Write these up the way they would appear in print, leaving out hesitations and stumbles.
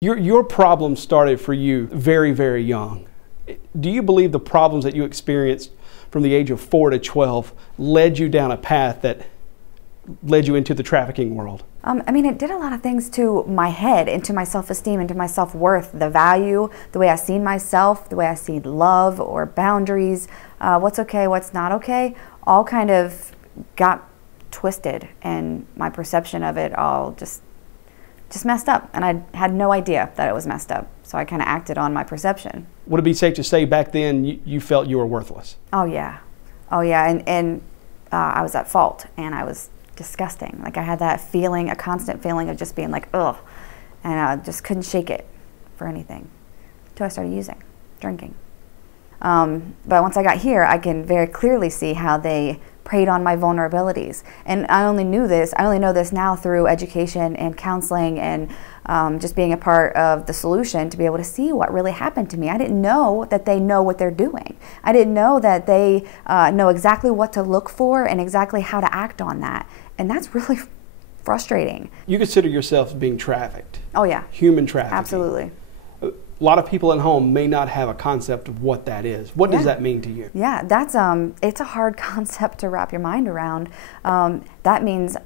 Your problem started for you very, very young. Do you believe the problems that you experienced from the age of 4 to 12 led you down a path that led you into the trafficking world? I mean, it did a lot of things to my head, into my self-esteem, into my self-worth, the value, the way I seen myself, the way I see love or boundaries, what's okay, what's not okay, all kind of got twisted, and my perception of it all just messed up, and I had no idea that it was messed up, so I kind of acted on my perception. Would it be safe to say back then you felt you were worthless? Oh yeah, oh yeah, and I was at fault, and I was disgusting. Like I had that feeling, a constant feeling of just being like, ugh, and I just couldn't shake it for anything until I started using, drinking. But once I got here, I can very clearly see how they preyed on my vulnerabilities. And I only know this now through education and counseling and just being a part of the solution to be able to see what really happened to me. I didn't know that they know what they're doing. I didn't know that they know exactly what to look for and exactly how to act on that. And that's really frustrating. You consider yourself being trafficked? Oh yeah. Human trafficking? Absolutely. A lot of people at home may not have a concept of what that is. What does that mean to you? Yeah, that's it's a hard concept to wrap your mind around. That means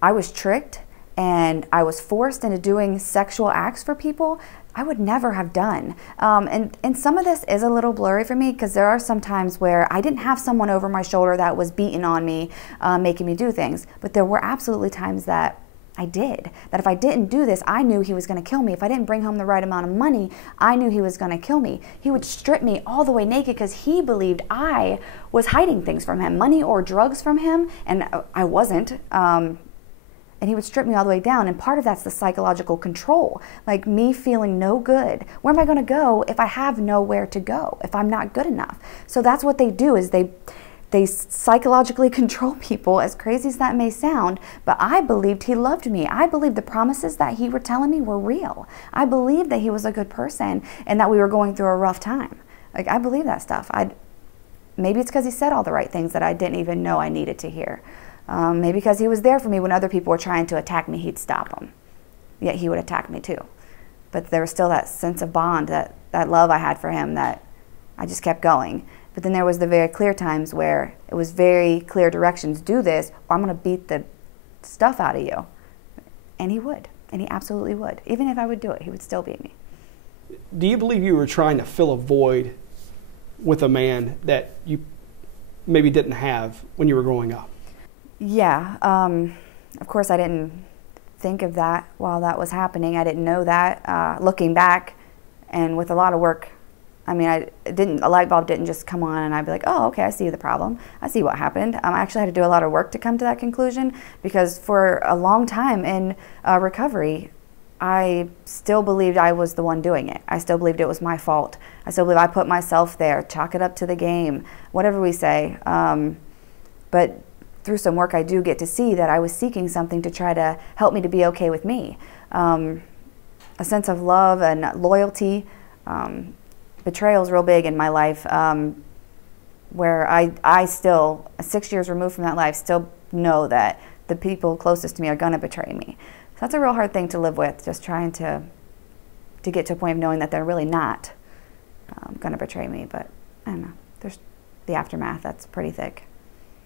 I was tricked and I was forced into doing sexual acts for people I would never have done. And some of this is a little blurry for me because there are some times where I didn't have someone over my shoulder that was beating on me, making me do things. But there were absolutely times that I did. That if I didn't do this, I knew he was going to kill me. If I didn't bring home the right amount of money, I knew he was going to kill me. He would strip me all the way naked because he believed I was hiding things from him, money or drugs from him, and I wasn't. And he would strip me all the way down, and part of that's the psychological control, like me feeling no good. Where am I going to go if I have nowhere to go, if I'm not good enough? So that's what they do, is they psychologically control people, as crazy as that may sound, but I believed he loved me. I believed the promises that he were telling me were real. I believed that he was a good person and that we were going through a rough time. Like, I believe that stuff. Maybe it's because he said all the right things that I didn't even know I needed to hear. Maybe because he was there for me when other people were trying to attack me, he'd stop them. Yet he would attack me too. But there was still that sense of bond, that love I had for him, that I just kept going. But then there was the very clear times where it was very clear directions: do this or I'm going to beat the stuff out of you. And he would. And he absolutely would. Even if I would do it, he would still beat me. Do you believe you were trying to fill a void with a man that you maybe didn't have when you were growing up? Yeah. Of course, I didn't think of that while that was happening. I didn't know that. Looking back, and with a lot of work, I mean, a light bulb didn't just come on and I'd be like, oh, okay, I see the problem. I see what happened. I actually had to do a lot of work to come to that conclusion, because for a long time in recovery, I still believed I was the one doing it. I still believed it was my fault. I still believe I put myself there, chalk it up to the game, whatever we say. But through some work, I do get to see that I was seeking something to try to help me to be okay with me. A sense of love and loyalty. Betrayal is real big in my life, where I still, 6 years removed from that life, still know that the people closest to me are going to betray me. So that's a real hard thing to live with, just trying to get to a point of knowing that they're really not going to betray me. But I don't know, there's the aftermath that's pretty thick.